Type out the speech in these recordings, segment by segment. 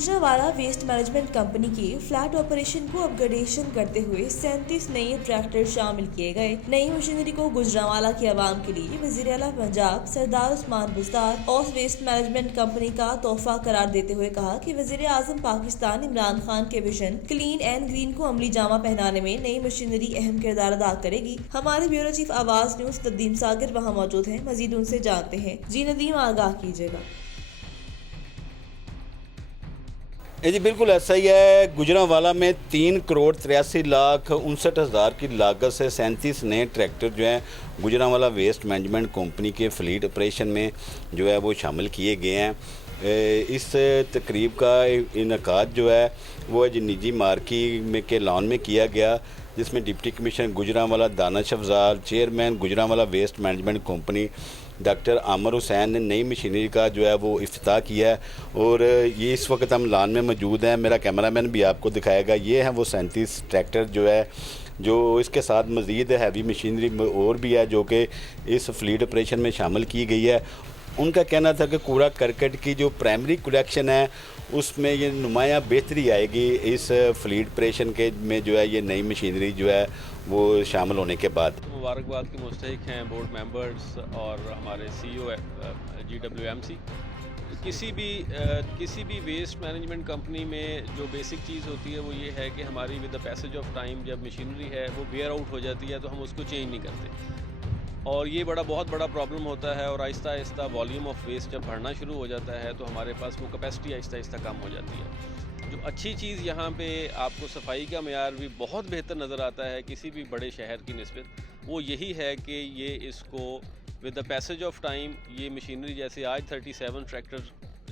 Gujranwala waste management company के flat operation को upgradation करते हुए 37 नए ट्रैक्टर शामिल किए गए। नई मशीनरी को गुजरावाला के अवाम के लिए वज़ीर आला पंजाब सरदार उस्मान बुज़दार और वेस्ट मैनेजमेंट कंपनी का तोहफा करार देते हुए कहा कि वज़ीर आज़म पाकिस्तान इमरान खान के विजन क्लीन एंड ग्रीन को अमली जामा पहनाने में नई मशीनरी अहम किरदार अदा करेगी। हमारे ब्यूरो चीफ आवाज न्यूज नदीम सागर वहाँ मौजूद हैं, मजीद उनसे जानते हैं। जी नदीम, आगाह कीजिएगा। जी बिल्कुल ऐसा ही है। गुजरांवाला में 3,83,59,60,000 की लागत से 37 नए ट्रैक्टर जो हैं गुजरांवाला वेस्ट मैनेजमेंट कंपनी के फ्लीट ऑपरेशन में जो है वो शामिल किए गए हैं। इस तकरीब का इनकाद जो है वो आज निजी मार्की में के लॉन में किया गया, जिसमें deputy commissioner Gujranwala Danish Afzal, chairman Gujranwala waste management company doctor Aamir Hussain ने नई मशीनरी का जो है वो इफ्तिताह किया है। और ये इस वक्त हम लान में मौजूद हैं, मेरा कैमरामैन भी आपको दिखाएगा। ये हैं वो 37 ट्रैक्टर जो है, जो इसके साथ मज़ीद हैवी मशीनरी और भी है जो कि इस फ्लीट ऑपरेशन में शामिल की गई है। उनका कहना था कि कूड़ा करकट की जो प्राइमरी कलेक्शन है उसमें ये नुमायाँ बेहतरी आएगी इस फ्लीट ऑपरेशन के में जो है ये नई मशीनरी जो है वो शामिल होने के बाद। मुबारकबाद के मुस्तहिक हैं बोर्ड मेंबर्स और हमारे CEO GWMC। किसी भी वेस्ट मैनेजमेंट कंपनी में जो बेसिक चीज़ होती है वो ये है कि हमारी with the passage of time जब मशीनरी है वो वेयर आउट हो जाती है तो हम उसको चेंज नहीं करते, और ये बहुत बड़ा प्रॉब्लम होता है। और Aahista Aahista volume of waste जब बढ़ना शुरू हो जाता है तो हमारे पास वो कैपेसिटी आहिस्ता आहिस्ता कम हो जाती है। जो अच्छी चीज़ यहाँ पे आपको सफाई का मेयार भी बहुत बेहतर नज़र आता है किसी भी बड़े शहर की निस्बत, वो यही है कि ये इसको with the passage of time ये मशीनरी जैसे आज 37 ट्रैक्टर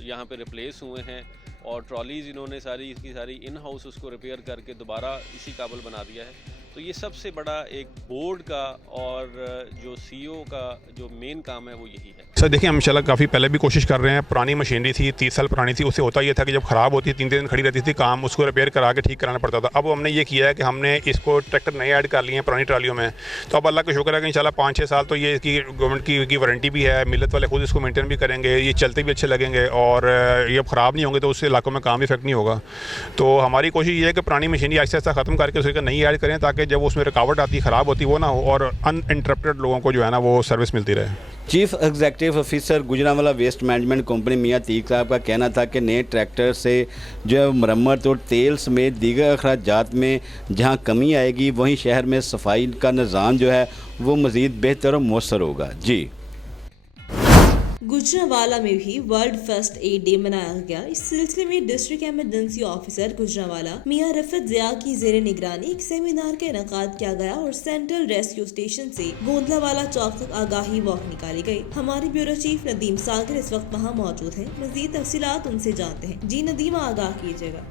यहाँ पे रिप्लेस हुए हैं और ट्रॉलीज़ इन्होंने सारी इसकी सारी इन हाउस उसको रिपेयर करके दोबारा इसी काबिल बना दिया है। तो ये सबसे बड़ा एक बोर्ड का और जो CEO का जो मेन काम है वो यही है। सर देखिए, हम इंशाल्लाह काफ़ी पहले भी कोशिश कर रहे हैं। पुरानी मशीनरी थी, 30 साल पुरानी थी, उससे होता ये था कि जब ख़राब होती 3 दिन खड़ी रहती थी, काम उसको रिपेयर करा के ठीक कराना पड़ता था। अब हमने ये किया है कि हमने इसको ट्रैक्टर नए ऐड कर लिए हैं पुरानी ट्रालियों में। तो अब अल्लाह का शुक्र है कि इंशाल्लाह 5-6 साल तो ये इसकी गवर्नमेंट की वारंटी भी है, मिलत वाले खुद इसको मेंटेन भी करेंगे, ये चलते भी अच्छे लगेंगे और ये अब ख़राब नहीं होंगे तो उससे इलाकों में काम इफेक्ट नहीं होगा। तो हमारी कोशिश ये है कि पुरानी मशीनरी आहिस्ता आहिस्ता ख़त्म करके उसको नई ऐड करें ताकि जब उसमें रुकावट आती ख़राब होती वो ना हो और अनइंटरप्टेड लोगों को जो है ना वो सर्विस मिलती रहे। Chief executive officer Gujranwala waste management company मियां तीक साहब का कहना था कि नए ट्रैक्टर से जो है मरम्मत और तेल समेत दीगर अखराजात में जहां कमी आएगी वहीं शहर में सफाई का निज़ाम जो है वो मज़ीद बेहतर और मौसर होगा। जी, गुजरांवाला में भी वर्ल्ड फर्स्ट एड डे मनाया गया। इस सिलसिले में डिस्ट्रिक्ट इमरजेंसी ऑफिसर गुजरांवाला मियां रफत ज़िया की ज़ेरे निगरानी एक सेमिनार का इनेकाद किया गया और सेंट्रल रेस्क्यू स्टेशन से गोंदलावाला चौक तक आगाही वॉक निकाली गई। हमारे ब्यूरो चीफ नदीम सागर इस वक्त वहाँ मौजूद हैं, मजीद तफसीलात उनसे जानते हैं। जी नदीम, आगाह कीजिएगा।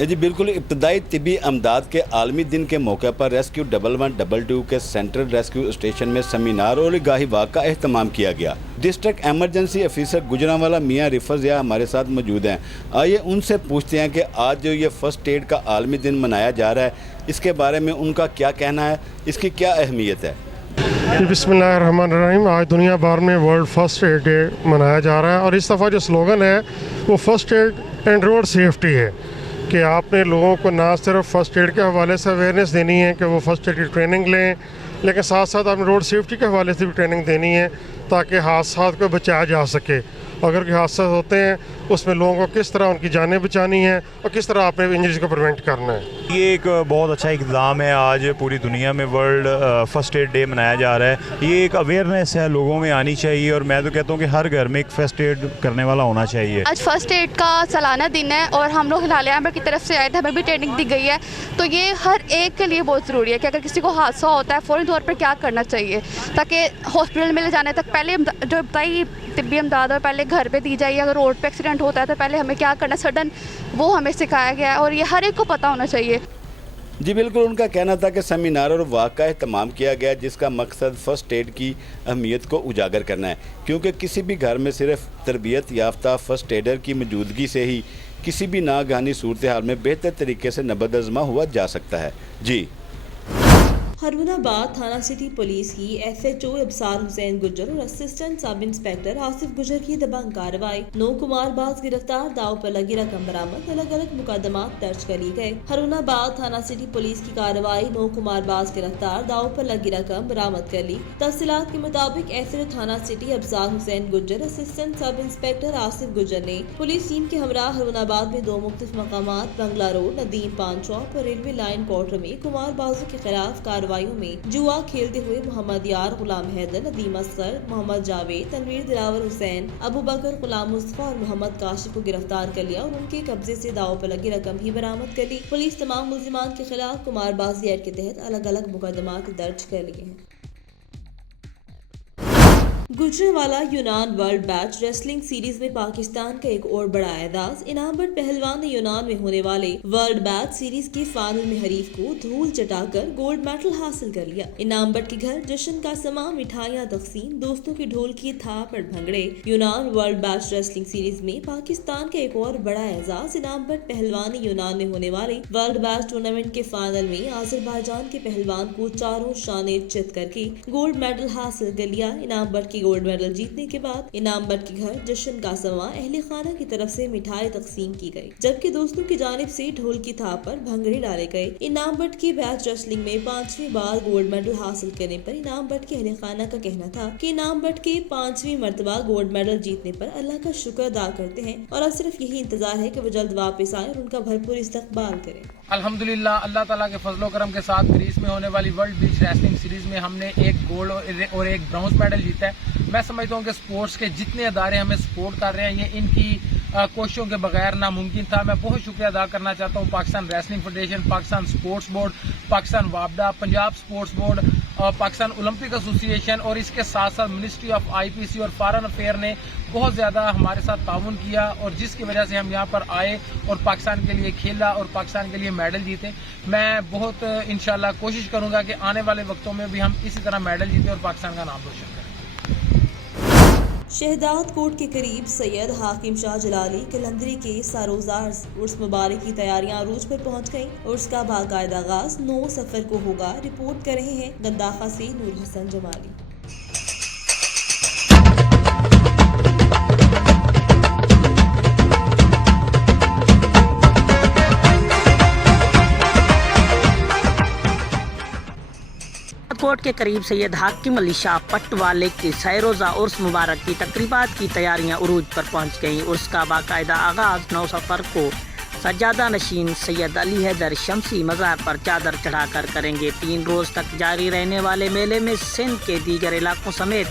जी बिल्कुल, इब्तदाई तिबी अमदाद के आलमी दिन के मौके पर रेस्क्यू 1112 के सेंट्रल रेस्क्यू स्टेशन में सेमिनार और आगाही वॉक का एहतमाम किया गया। डिस्ट्रिक्ट एमरजेंसी ऑफिसर गुजरांवाला मियां रफत ज़िया हमारे साथ मौजूद हैं। आइए उनसे पूछते हैं कि आज जो ये फर्स्ट एड का आलमी दिन मनाया जा रहा है इसके बारे में उनका क्या कहना है, इसकी क्या अहमियत है। बिस्मिल्लाहिर्रहमानिर्रहीम। आज दुनिया भर में वर्ल्ड फर्स्ट एड डे मनाया जा रहा है और इस दफ़ा जो स्लोगन है वो first aid and road safety है कि आपने लोगों को ना सिर्फ फर्स्ट एड के हवाले से अवेयरनेस देनी है कि वो फर्स्ट एड की ट्रेनिंग लें, लेकिन साथ साथ आपने रोड सेफ्टी के हवाले से भी ट्रेनिंग देनी है ताकि हादसात को बचाया जा सके। अगर कोई हादसा होते हैं उसमें लोगों को किस तरह उनकी जानें बचानी है और किस तरह आपने इंजरीज को प्रिवेंट करना है। ये एक बहुत अच्छा इक़दाम है। आज पूरी दुनिया में वर्ल्ड फर्स्ट एड डे मनाया जा रहा है। ये एक अवेयरनेस है, लोगों में आनी चाहिए और मैं तो कहता हूँ कि हर घर में एक फर्स्ट एड करने वाला होना चाहिए। आज फर्स्ट एड का सालाना दिन है और हम लोग हिलालिया अमर की तरफ से आए थे, हमें भी ट्रेनिंग दी गई है। तो ये हर एक के लिए बहुत ज़रूरी है कि अगर किसी को हादसा होता है फ़ौरी तौर पर क्या करना चाहिए ताकि हॉस्पिटल में ले जाने तक पहले जो बताई तिब्बी इमदाद और पहले घर पे दी जाइए। अगर रोड पे एक्सीडेंट होता है तो पहले हमें क्या करना सडन, वो हमें सिखाया गया है और ये हर एक को पता होना चाहिए। जी बिल्कुल, उनका कहना था कि सेमिनार और वॉक का एहतमाम किया गया जिसका मकसद फ़र्स्ट एड की अहमियत को उजागर करना है, क्योंकि किसी भी घर में सिर्फ तरबियत याफ्ता फ़र्स्ट एडर की मौजूदगी से ही किसी भी नागहानी सूरत हाल में बेहतर तरीके से नबद आज़मा हुआ जा सकता है। जी। हरुणाबाद थाना सिटी पुलिस की FHO अबसार हुसैन गुज्जर और assistant sub inspector Asif Gujjar की दबंग कार्रवाई। 9 कुमारबाज गिरफ्तार, दाव पर लगी रकम बरामद, अलग अलग मुकदमात दर्ज कर लिए गए। हरुणाबाद थाना सिटी पुलिस की कार्रवाई, 9 कुमारबाज गिरफ्तार, दाव पर लगी रकम बरामद कर ली। तफसीलात के मुताबिक FHO थाना city Absar Hussain Gujjar assistant sub inspector Asif Gujjar ने पुलिस टीम के हमरा हरुणाबाद में 2 मुख्तलिफ मकामात बंगला रोड, नदीम पान चौक और रेलवे लाइन क्वार्टर में कुमारबाजों के खिलाफ कार्रवाइयों में जुआ खेलते हुए मोहम्मद यार, गुलाम हैदर, नदीम असगर, मोहम्मद जावेद, तनवीर दिलावर हुसैन, अबू बकर, गुलाम मुस्तफा और मोहम्मद काशिफ को गिरफ्तार कर लिया और उनके कब्जे से दाव पर लगी रकम भी बरामद कर ली। पुलिस तमाम मुल्जिमान के खिलाफ कुमारबाजी एक्ट के तहत अलग अलग मुकदमात दर्ज कर लिए हैं। गुजरांवाला यूनान वर्ल्ड बैच रेसलिंग सीरीज में पाकिस्तान का एक और बड़ा एजाज। इनामबट पहलवान ने यूनान में होने वाले वर्ल्ड बैच सीरीज के फाइनल में हरीफ को धूल चटाकर गोल्ड मेडल हासिल कर लिया। इनामबट के घर जश्न का समा, मिठाइयां तकसीम, दोस्तों की ढोल की थाप और भंगड़े। यूनान वर्ल्ड बैच रेसलिंग सीरीज में पाकिस्तान का एक और बड़ा एजाज। इनामबट पहलवान ने यूनान में होने वाले वर्ल्ड बैच टूर्नामेंट के फाइनल में आजरबाईजान के पहलवान को चारों शाने चित करके गोल्ड मेडल हासिल कर लिया। इनामबट की गोल्ड मेडल जीतने के बाद इनामबट के घर जश्न का समा, अहले खाना की तरफ से मिठाई तकसीम की गई, जबकि दोस्तों की जानिब से ढोल की थाप पर भंगड़े डाले गए। इनामबट की बैच रेसलिंग में 5वीं बार गोल्ड मेडल हासिल करने पर इनामबट के अहले खाना का कहना था कि इनामबट के 5वीं मर्तबा गोल्ड मेडल जीतने पर अल्लाह का शुक्र अदा करते हैं और अब सिर्फ यही इंतजार है कि वो जल्द वापस आए और उनका भरपूर इस्तकबाल करें। अल्हम्दुलिल्लाह, अल्लाह ताला के फजलो करम के साथ ग्रीस में होने वाली वर्ल्ड बीच रेसलिंग सीरीज में हमने एक गोल्ड और एक ब्रॉन्ज मेडल जीता है। मैं समझता हूँ कि स्पोर्ट्स के जितने अदारे हमें सपोर्ट कर रहे हैं, ये इनकी कोशिशों के बगैर नामुमकिन था। मैं बहुत शुक्रिया अदा करना चाहता हूँ Pakistan wrestling federation, Pakistan sports board, Pakistan वापडा, Punjab sports board, Pakistan Olympic association और इसके साथ साथ मिनिस्ट्री ऑफ IPC और फॉरेन अफेयर ने बहुत ज़्यादा हमारे साथ ताउन किया और जिसकी वजह से हम यहाँ पर आए और पाकिस्तान के लिए खेला और पाकिस्तान के लिए मेडल जीते। मैं बहुत इंशाल्लाह कोशिश करूँगा कि आने वाले वक्तों में भी हम इसी तरह मेडल जीते और पाकिस्तान का नाम रोशन करें। शहदाद कोट के करीब सैयद हाकिम शाह जलाली कलंदरी के सारोज़ा उर्स मुबारक की तैयारियां अरूज पर पहुंच गईं। उर्स का बाकायदा आगाज 9 सफर को होगा। रिपोर्ट कर रहे हैं गंदाखा से नूर हसन जमाली। कोट के करीब सैयद हाकिम अली शाह पटवाले की सैरोज़ा उर्स मुबारक की तकरीबात की तैयारियां उरूज पर पहुंच गईं। उर्स का बाकायदा आगाज़ 9 सफ़र को सज्जादा नशीन सैयद अली हैदर शमसी मज़ार पर चादर चढ़ाकर करेंगे। 3 रोज़ तक जारी रहने वाले मेले में सिंध के दीगर इलाकों समेत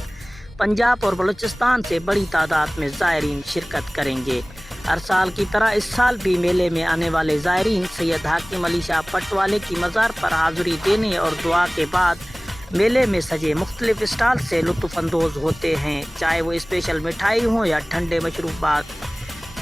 पंजाब और बलूचिस्तान से बड़ी तादाद में ज़ायरीन शिरकत करेंगे। हर साल की तरह इस साल भी मेले में आने वाले ज़ायरीन सैयद हाकिम अली शाह पटवाले की मज़ार पर हाज़िरी देने और दुआ के बाद मेले में सजे मुख्तलिफ स्टॉल से लुत्फ़अंदोज़ होते हैं, चाहे वो स्पेशल मिठाई हों या ठंडे मशरूबात।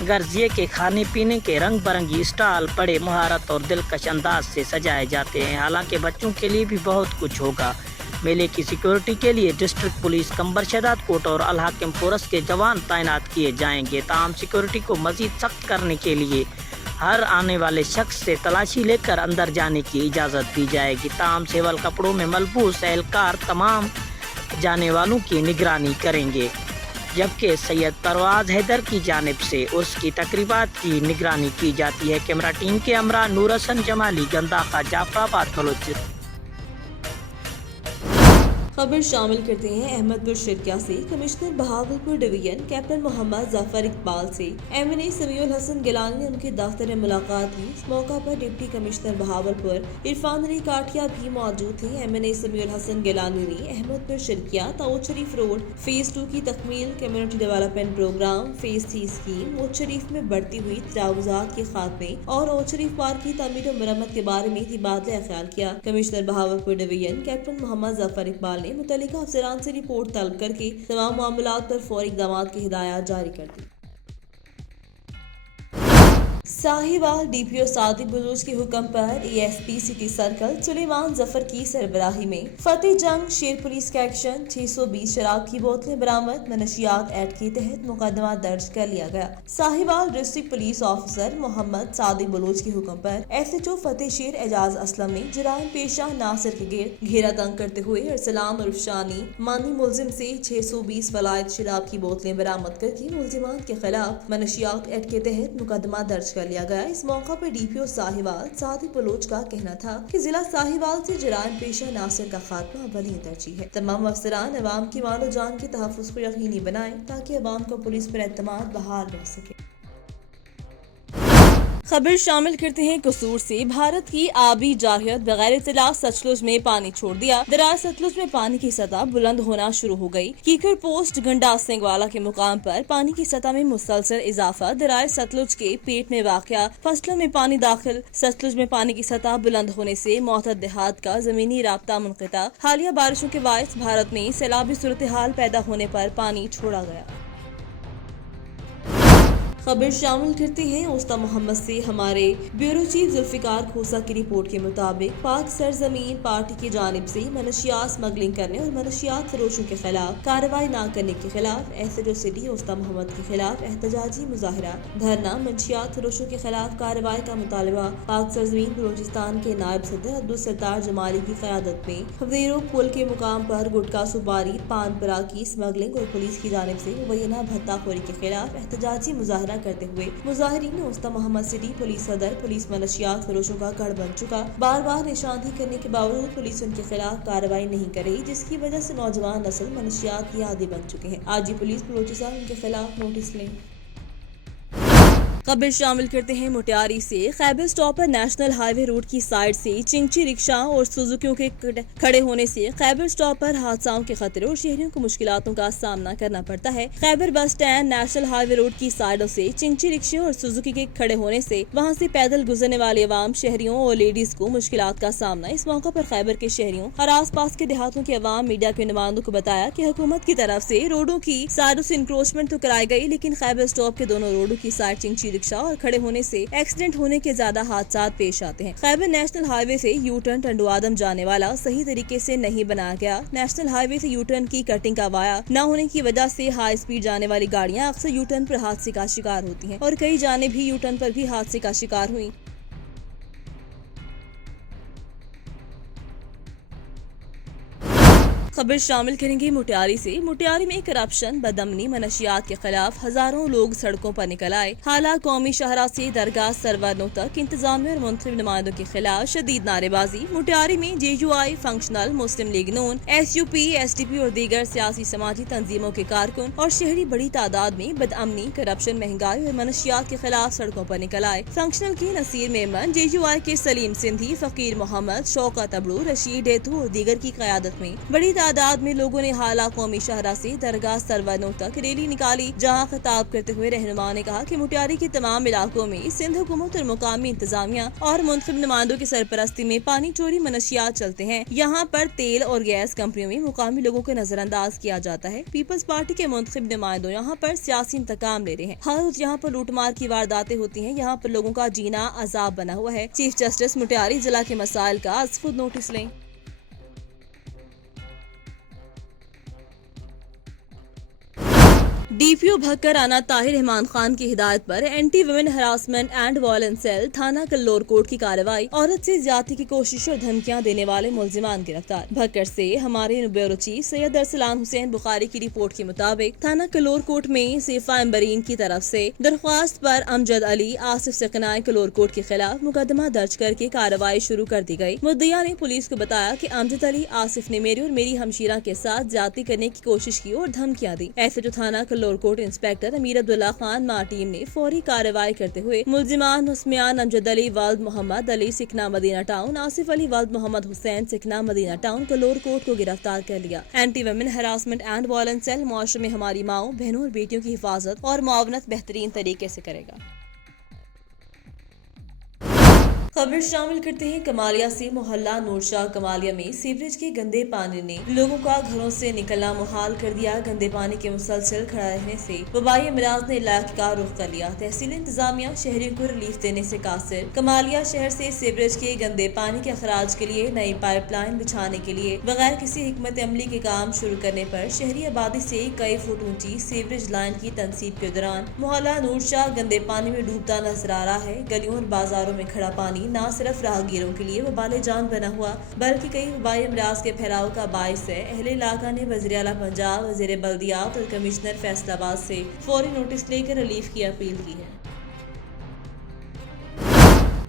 गर्जिए के खाने पीने के रंग बिरंगी स्टॉल बड़े महारत और दिलकश अंदाज से सजाए जाते हैं। हालांकि बच्चों के लिए भी बहुत कुछ होगा। मेले की सिक्योरिटी के लिए डिस्ट्रिक्ट पुलिस कंबर शहदाद कोट और अल हाकिम फोरस के जवान तैनात किए जाएंगे। ताहम सिक्योरिटी को मज़ीद सख्त करने के लिए हर आने वाले शख्स से तलाशी लेकर अंदर जाने की इजाज़त दी जाएगी। ताहम सेवल कपड़ों में मलबूस एहलकार तमाम जाने वालों की निगरानी करेंगे, जबकि सैयद परवाज़ हैदर की जानिब से उसकी तकरीबात की निगरानी की जाती है। कैमरा टीम के हमरा नूर हसन जमाली, गंदाखा, जाफराबाद, बलूचिस्तान। खबर शामिल करते हैं अहमदपुर शिरकिया से। Commissioner Bahawalpur division captain Muhammad Jafar Iqbal से MNA समीउल हसन गिलानी ने उनके दफ्तर में मुलाकात की। इस मौका पर डिप्टी कमिश्नर बहावलपुर इरफान अली काठिया भी मौजूद थे। MNA समीउल हसन गिलानी ने अहमदपुर शिरकिया ताऊद शरीफ रोड फेज 2 की तकमील, community development program phase 3 scheme, Uch Sharif में बढ़ती हुई तजावुजात के खात्मे और ओद शरीफ पार्क की तमीर और मरम्मत के बारे में तबादला ख्याल किया। Commissioner Bahawalpur division captain Muhammad Jafar Iqbal ने मुतल्लिका अफसरान से रिपोर्ट तलब करके तमाम मामलात पर फौरी इक़दामात की हिदायत जारी कर दी। साहिवाल डीपीओ सादिक बलूच के हुक्म पर ASP city circle Suleman Zafar की सरबराही में फतेह जंग शेर पुलिस का एक्शन 620 शराब की बोतलें बरामद मनशियात एक्ट के तहत मुकदमा दर्ज कर लिया गया। Sahiwal district police officer Muhammad Sadiq Baloch के हुक्म पर एसएचओ फतेह शेर एजाज असलम ने जराइम पेशा नासिर के गिर्द घेरा तंग करते हुए अरसलान और शानी मानी मुलजिम से 620 वलायत शराब की बोतलें बरामद करके मुलजिमान के खिलाफ मनशियात एक्ट के तहत मुकदमा दर्ज कर लिया गया। इस मौका पर डीपीओ साहिवाल सादिक बलूच का कहना था कि जिला साहिवाल से जराइम पेशा नासिर का खात्मा अवलीन तरजीह है। तमाम अफसरान अवाम की मालो जान के तहफ्फुज़ को यकीनी बनाएं ताकि अवाम को पुलिस पर एतमाद बहाल रह सके। खबर शामिल करते हैं कसूर से भारत की आबी जाहियत बगैर इत्तला सतलुज में पानी छोड़ दिया। दरार सतलुज में पानी की सतह बुलंद होना शुरू हो गई। कीकर पोस्ट गंडा सिंहवाला के मुकाम पर पानी की सतह में मुसलसल इजाफा। दरार सतलुज के पेट में वाक़या फसलों में पानी दाखिल। सतलुज में पानी की सतह बुलंद होने से मौतद देहात का जमीनी राब्ता मुनक़ता। हालिया बारिशों के बायस भारत में सैलाबी सूरत हाल पैदा होने पर पानी छोड़ा गया। खबर शामिल करते हैं उस्ता मोहम्मद से। हमारे ब्यूरो चीफ जुल्फिकार खोसा की रिपोर्ट के मुताबिक पाक सरजमीन पार्टी की जानिब से मनशियात स्मगलिंग करने और मनशियात फरोशों के खिलाफ कार्रवाई न करने के खिलाफ एसएचओ सिटी उस्ता मोहम्मद के खिलाफ एहतजाजी मुजाहरा धरना मनशियात फरोशों के खिलाफ कार्रवाई का मुतालबा। पाक सरजमीन बलूचिस्तान के नायब सदर अब्दुल सत्तार जमाली की क़यादत में हवेरो पुल के मुकाम पर गुटका सुपारी पान परा की स्मगलिंग और पुलिस की जानिब से मुबैना भत्ताखोरी के खिलाफ एहतजाजी मुजाहरा करते हुए मुजाहिरीन ने उस्ता मोहम्मद सिटी पुलिस सदर पुलिस मनशियात फरोशों का गढ़ बन चुका। बार बार निशानदेही करने के बावजूद पुलिस उनके खिलाफ कार्रवाई नहीं कर रही, जिसकी वजह से नौजवान नस्ल मनशियात के आदी बन चुके हैं। आज ही पुलिस बलूचिस्तान उनके खिलाफ नोटिस लें। खबर शामिल करते हैं मुटियारी से। खैबर स्टॉप पर नेशनल हाईवे रोड की साइड से चिंची रिक्शा और सुजुकियों के खड़े होने से खैबर स्टॉप पर हादसाओं के खतरे और शहरियों को मुश्किलातों का सामना करना पड़ता है। Khyber bus stand national highway road की साइडों से चिंची रिक्शे और सुजुकी के खड़े होने से वहां से पैदल गुजरने वाले अवाम शहरियों और लेडीज को मुश्किलात का सामना। इस मौका पर खैबर के शहरियों और आस पास के देहातों के अवाम मीडिया के नुमाइंदों को बताया कि हुकूमत की तरफ से रोडों की साइडों से इंक्रोचमेंट तो कराई गई, लेकिन खैबर स्टॉप के दोनों रोडों की साइड चिंची रिक्शा और खड़े होने से एक्सीडेंट होने के ज्यादा हादसा पेश आते हैं। खैबर नेशनल हाईवे से यू टर्न टंडो आदम जाने वाला सही तरीके से नहीं बनाया गया। नेशनल हाईवे से यू टर्न की कटिंग का वाया न होने की वजह से हाई स्पीड जाने वाली गाड़ियां अक्सर यू टर्न पर हादसे का शिकार होती हैं और कई जाने भी यू टर्न पर भी हादसे का शिकार हुई। खबर शामिल करेंगे मुटियारी से। मुटियारी में करप्शन बदअमनी मनशियात के खिलाफ हजारों लोग सड़कों पर निकल आए। हालांकि कौमी शहरा से दरगाह सरवरनों तक इंतजामिया और मुंतखब नुमाइंदों के खिलाफ शदीद नारेबाजी। मुटियारी में JUI फंक्शनल मुस्लिम लीग नून SUP SDP और दीगर सियासी समाजी तंजीमों के कारकुन और शहरी बड़ी तादाद में बदअमनी करप्शन महंगाई और मनशियात के खिलाफ सड़कों पर निकल आए। फंक्शनल के नसीर मेमन JUI के सलीम सिंधी फकीर मोहम्मद शौकत अबड़ू रशीद डेथू और दीगर की क़यादत में बड़ी तादाद में लोगों ने हाला कौमी शहरा से दरगाह सरवरनों तक रैली निकाली, जहां खिताब करते हुए रहनुमा ने कहा कि मुटियारी के तमाम इलाकों में सिंध हुकूमत और मुकामी इंतजामिया और मुंतखब नुमाइंदों की सरपरस्ती में पानी चोरी मनशियात चलते हैं। यहाँ पर तेल और गैस कंपनियों में मुकामी लोगों को नजरअंदाज किया जाता है। पीपल्स पार्टी के मुंतखब नुमाइंदों यहाँ पर सियासी इंतकाम ले रहे हैं। हर रोज यहाँ पर लूटमार की वारदातें होती हैं। यहाँ पर लोगों का जीना अजाब बना हुआ है। चीफ जस्टिस मुटियारी जिला के मसाइल का आज खुद नोटिस लें। DPO भक्कर राना ताहिर रहमान खान की हिदायत पर anti women harassment and violence cell थाना कल्लोर कोट की कार्रवाई। औरत से ज्यादती की कोशिश और धमकियां देने वाले मुलजिमान गिरफ्तार। भक्कर से हमारे ब्यूरो चीफ सैयद अरसलान हुसैन बुखारी की रिपोर्ट के मुताबिक थाना कल्लोर कोट में सेफा एम्बरीन की तरफ से दरख्वास्त पर अमजद अली आसिफ सकनाई कल्लोर कोट के खिलाफ मुकदमा दर्ज करके कार्रवाई शुरू कर दी गई। मुद्दइया ने पुलिस को बताया कि अमजद अली आसिफ ने मेरी और मेरी हमशीरा के साथ ज्यादती करने की कोशिश की और धमकियां दी। ऐसे जो थाना कोट इंस्पेक्टर अमीर अब्दुल्ला खान मा टीम ने फौरी कार्रवाई करते हुए मुलजिमान हुस्मियान अमजद अली वल्द मोहम्मद अली सिकना मदीना टाउन, आसिफ अली वल्द मोहम्मद हुसैन सिकना मदीना टाउन कल्लोर कोट को गिरफ्तार कर लिया। Anti women harassment and violence cell मुआशरे में हमारी माओ बहनों और बेटियों की हिफाजत और मुआवनत बेहतरीन तरीके से करेगा। खबर शामिल करते हैं कमालिया से। मोहल्ला नूरशाह कमालिया में सीवरेज के गंदे पानी ने लोगों का घरों से निकलना मुहाल कर दिया। गंदे पानी के मुसलसल खड़ा रहने से वबाई अमराज ने इलाके का रुख कर लिया। तहसील इंतजामिया शहरियों को रिलीफ देने से कासिर। कमालिया शहर से सीवरेज के गंदे पानी के अखराज के लिए नई पाइपलाइन बिछाने के लिए बगैर किसी हिकमत अमली के काम शुरू करने पर शहरी आबादी से कई फुट ऊंची सीवरेज लाइन की तनसीब के दौरान मोहल्ला नूरशाह गंदे पानी में डूबता नजर आ रहा है। गलियों और बाजारों में खड़ा पानी न सिर्फ राहगीरों के लिए वबाले जान बना हुआ बल्कि कई वबाई अमराज के फैलाव का बाइस है। अहले इलाका ने वज़ीर आला पंजाब, वज़ीर बल्दियात और कमिश्नर फैसलाबाद से फौरी नोटिस लेकर रिलीफ की अपील की है।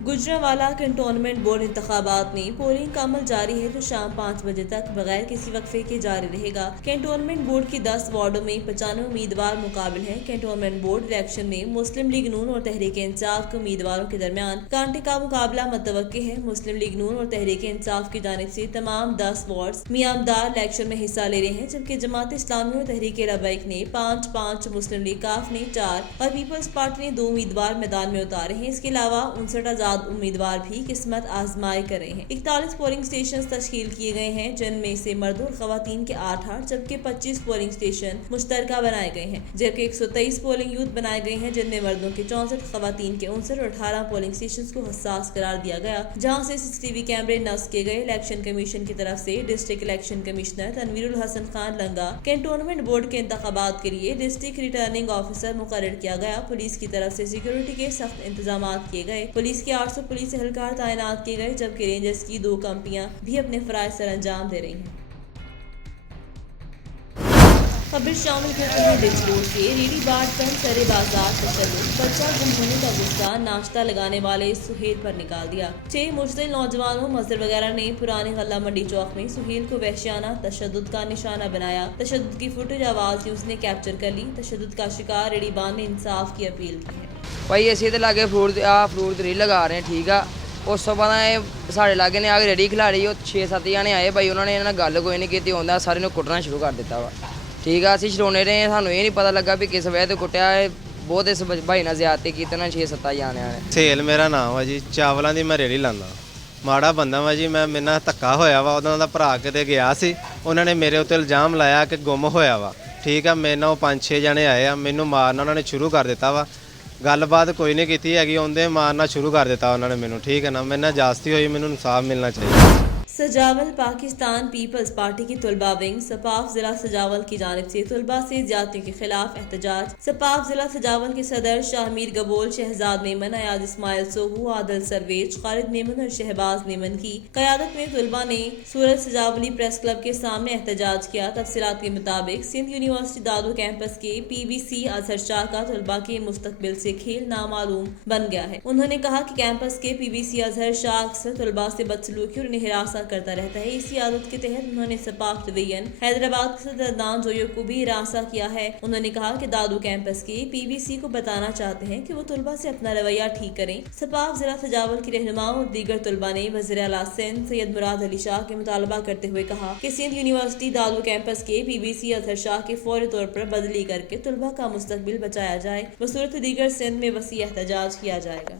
गुजरांवाला कैंटोनमेंट बोर्ड इंतखाबात में पोलिंग का अमल जारी है जो शाम 5 बजे तक बगैर किसी वक्फे के जारी रहेगा। कैंटोनमेंट बोर्ड की 10 वार्डों में 95 उम्मीदवार मुकाबिल हैं। कैंटोनमेंट बोर्ड इलेक्शन में मुस्लिम लीग नून और तहरीक इंसाफ के उम्मीदवारों के दरमियान कांटे का मुकाबला मुतवक्के है। मुस्लिम लीग नून और तहरीक इंसाफ की जानिब से तमाम 10 वार्ड मियामदार इलेक्शन में हिस्सा ले रहे हैं, जबकि जमात इस्लामी और तहरीक लबैक ने 5, मुस्लिम लीग काफ ने 4 और पीपल्स पार्टी ने 2 उम्मीदवार मैदान में उतारे हैं। इसके अलावा 59 आजाद उम्मीदवार भी किस्मत आजमाई कर रहे हैं। 41 पोलिंग स्टेशन तश्कील किए गए हैं, जिनमें से मर्दों और खवातीन के 8, जबकि 25 पोलिंग स्टेशन मुश्तरका बनाए गए हैं, जबकि 123 पोलिंग यूथ बनाए गए हैं, जिनमें मर्दों के 64, खवातीन के 59 और 18 पोलिंग स्टेशन को हसास करार दिया गया, जहां से CCTV कैमरे नस्ब किए गए। इलेक्शन कमीशन की तरफ से district election commissioner Tanvirul Hasan Khan Langah cantonment board के इंतखाबात के लिए डिस्ट्रिक्ट रिटर्निंग ऑफिसर मुकर्रर किया गया। पुलिस की तरफ से सिक्योरिटी के सख्त इंतजाम किए गए। पुलिस के 800 पुलिस एहलकार तैनात किए गए, जबकि रेंजर्स की 2 कंपनियां भी अपने फराइज सर अंजाम दे रही हैं। खबर शामिल करते हैं रिच रोड से। रेडी बाट पर सरे बाजार तशद्दुद, बच्चा गुम होने का गुस्सा नाश्ता लगाने वाले सुहेल पर निकाल दिया। 6 मुश्तिल नौजवानों मजहर वगैरह ने पुरानी गल्ला मंडी चौक में सुहेल को वहशियाना तशद्दुद का निशाना बनाया। तशद्दुद की फुटेज आवाज न्यूज ने कैप्चर कर ली। तशद्दुद का शिकार रेडी बान ने इंसाफ की अपील की है। भाई असीं ते लागे फ्रूट दी लगा रहे हैं, ठीक आ। उस तो बाद साढ़े लागे ने आके रेडी खिलाड़ी 6-7 जाने आए भाई, उन्होंने इन्होंने गल कोई नहीं की, आंदा सारे ने कुटना शुरू कर दिता वा। ठीक है, असीं छड़ाने रहे हैं, सानू ये नहीं पता लगा भी किस वजह तो कुटिया है। बहुत इस भाई ने ज्यादती की, 6-7 जाने ने। सेल मेरा नाम है जी, चावलों की मैं रेड़ी लाना। माड़ा बंदा वा जी, मैं मेरे धक्का होया वा। उन्होंने दा भरा किते गया सी, उन्होंने मेरे उत्ते इल्जाम लाया कि गुम होया वा। ठीक है, मेरे नाल 5-6 जने आए, मैनू मारना उन्होंने शुरू कर दिता वा। गलबात कोई नहीं की हैगी, आंदे मारना शुरू कर दिता उन्होंने मैनू। ठीक है ना, मेरे नाल जास्ती हुई, मैनू इंसाफ मिलना चाहिए। सजावल पाकिस्तान पीपल्स पार्टी की तुलबा विंग सपाफ जिला सजावल की जानिब से तुलबा से ज्यादती के खिलाफ एहतजाज। सपाफ जिला सजावल के सदर शाहमीर गबोल, शहजाद मेमन, अयाज इस्माइल सोहू, आदल सरवेज, खालिद मेमन और शहबाज मेमन की क़यादत में तुलबा ने सूरत सजावली प्रेस क्लब के सामने एहतजाज किया। तफसीलात के मुताबिक सिंध यूनिवर्सिटी दादू कैंपस के PBC अजहर शाह का तुलबा के मुस्तकबिल से खेल नामालूम बन गया है। उन्होंने कहा कि कैंपस के PBC अजहर शाह अक्सर तुलबा से बदसलूकी और उन्हें हिरासत करता रहता है। इसी आदत के तहत उन्होंने सपाफ डिवीजन हैदराबाद के सदर अदनान जोयो को भी हिरासा किया है। उन्होंने कहा कि दादू कैंपस के PBC को बताना चाहते हैं कि वो तुलबा से अपना रवैया ठीक करें। सपाफ जिला सजावल की रहनुमाओं और दीगर तुलबा ने वज़ीर आला सिंध सैयद मुराद अली शाह के मुतालबा करते हुए कहा कि सिंध यूनिवर्सिटी दादू कैंपस के PBC अजहर शाह के फौरी तौर पर बदली करके तुलबा का मुस्तकबिल बचाया जाए। बसूरत दीगर सिंध में वसी एहतजाज किया जाएगा।